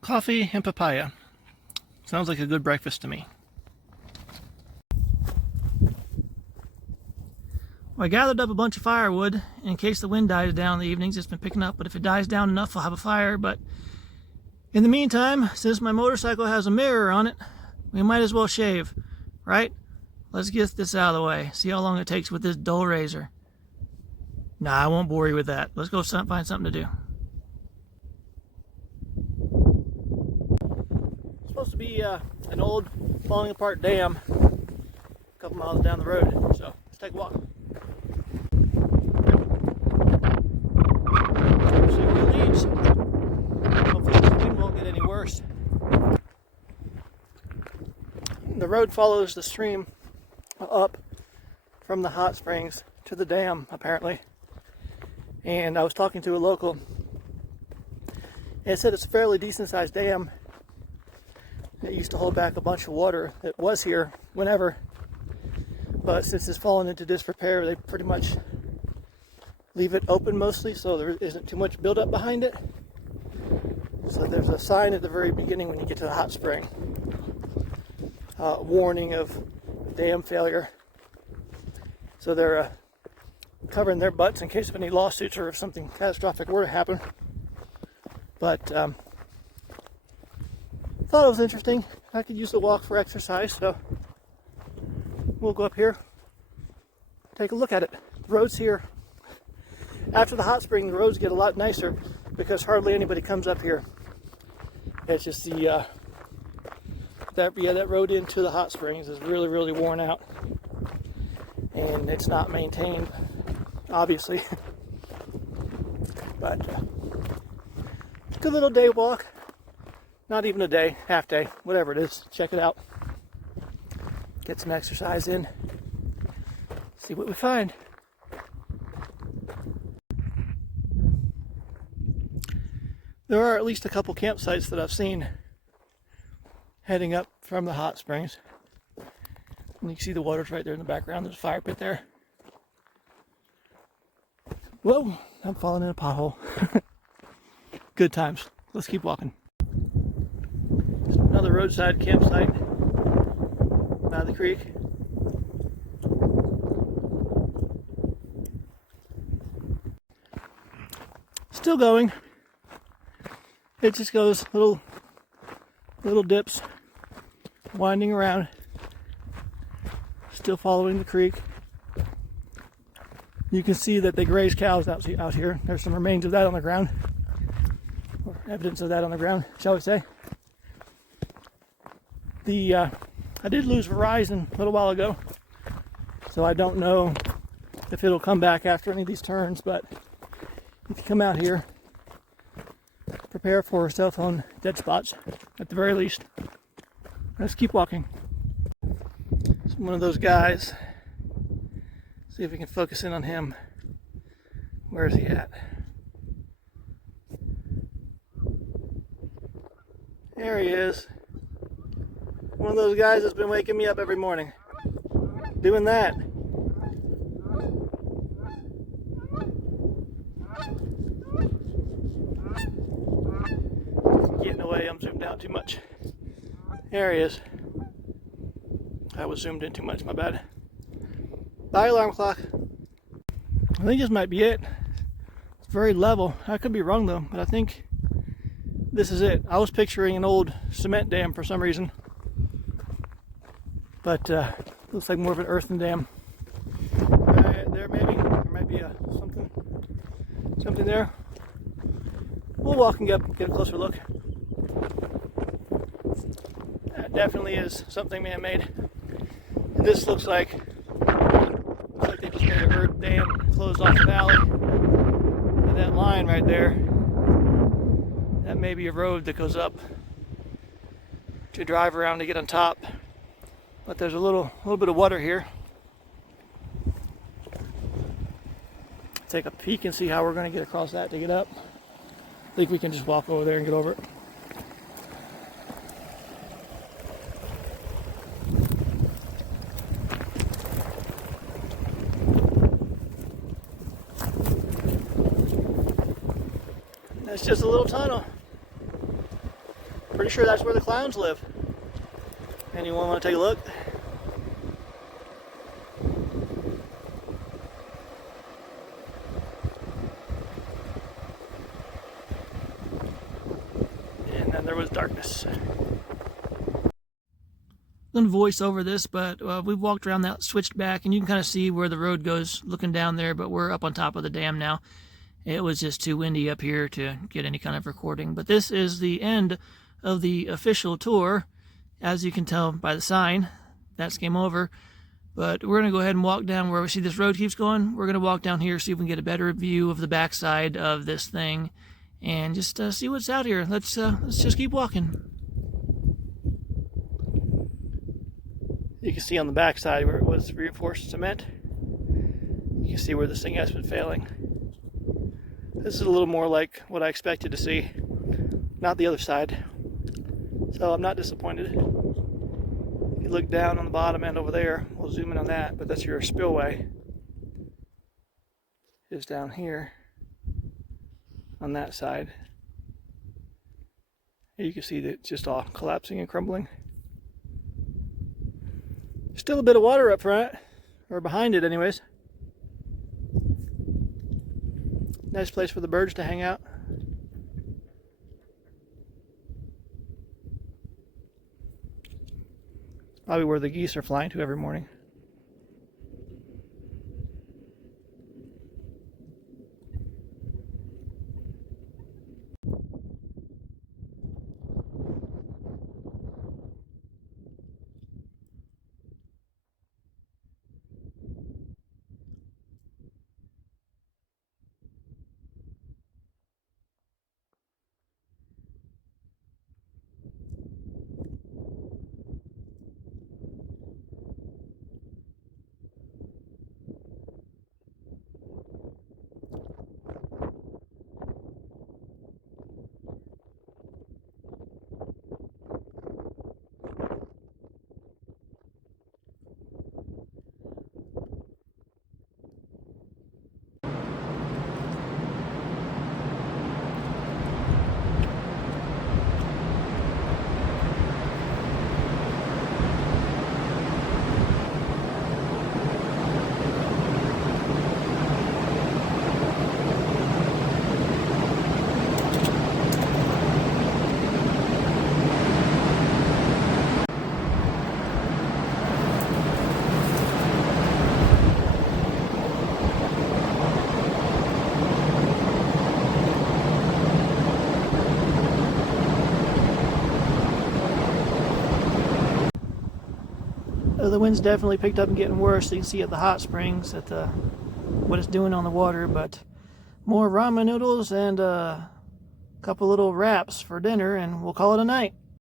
Coffee and papaya. Sounds like a good breakfast to me. Well, I gathered up a bunch of firewood in case the wind dies down in the evenings. It's been picking up, but if it dies down enough, I'll have a fire. But in the meantime, since my motorcycle has a mirror on it, we might as well shave, right? Let's get this out of the way. See how long it takes with this dull razor. Nah, I won't bore you with that. Let's go find something to do. It's supposed to be an old falling apart dam a couple miles down the road, so let's take a walk. See where it leads. Hopefully the wind won't get any worse. The road follows the stream up from the hot springs to the dam, apparently. And I was talking to a local, and it said it's a fairly decent sized dam. It used to hold back a bunch of water that was here whenever, but since it's fallen into disrepair, they pretty much leave it open mostly, so there isn't too much buildup behind it. So there's a sign at the very beginning when you get to the hot spring, warning of dam failure. So they're covering their butts in case of any lawsuits or if something catastrophic were to happen. But thought it was interesting. I could use the walk for exercise, so we'll go up here, take a look at it. The roads here, after the hot spring, the roads get a lot nicer because hardly anybody comes up here. It's just the that road into the hot springs is really, really worn out, and it's not maintained, obviously. But good little day walk. Not even a day, half day, whatever it is. Check it out. Get some exercise in. See what we find. There are at least a couple campsites that I've seen heading up from the hot springs. And you can see the water's right there in the background. There's a fire pit there. Whoa, I'm falling in a pothole. Good times. Let's keep walking. Another roadside campsite by the creek. Still going. It just goes little dips, winding around. Still following the creek. You can see that they graze cows out here. There's some remains of that on the ground, or evidence of that on the ground, shall we say. I did lose Verizon a little while ago, so I don't know if it'll come back after any of these turns, but if you come out here, prepare for cell phone dead spots at the very least. Let's keep walking. It's one of those guys. See if we can focus in on him. Where is he at? There he is. One of those guys that's been waking me up every morning. Doing that. Getting away, I'm zoomed out too much. There he is. I was zoomed in too much, my bad. Bye, alarm clock. I think this might be it. It's very level. I could be wrong though, but I think this is it. I was picturing an old cement dam for some reason. But looks like more of an earthen dam. Right there, maybe. There might be something there. We'll walk and get a closer look. That definitely is something man-made. And this looks like they just made an earth dam closed off the valley. And that line right there, that may be a road that goes up to drive around to get on top. But there's a little bit of water here. Take a peek and see how we're going to get across that to get up. I think we can just walk over there and get over it. That's just a little tunnel. Pretty sure that's where the clowns live. Anyone want to take a look? And then there was darkness. I'm going to voice over this, but we've walked around that switched back, and you can kind of see where the road goes looking down there, but we're up on top of the dam now. It was just too windy up here to get any kind of recording. But this is the end of the official tour. As you can tell by the sign, that's game over. But we're going to go ahead and walk down where we see this road keeps going. We're going to walk down here, see if we can get a better view of the backside of this thing, and just see what's out here. Let's just keep walking. You can see on the backside where it was reinforced cement. You can see where this thing has been failing. This is a little more like what I expected to see, not the other side. So I'm not disappointed. If you look down on the bottom end over there, we'll zoom in on that, but that's your spillway. Is down here on that side. You can see that it's just all collapsing and crumbling. Still a bit of water up front, or behind it anyways. Nice place for the birds to hang out. Probably where the geese are flying to every morning. The wind's definitely picked up and getting worse. You can see at the hot springs at what it's doing on the water, but more ramen noodles and a couple little wraps for dinner, and we'll call it a night.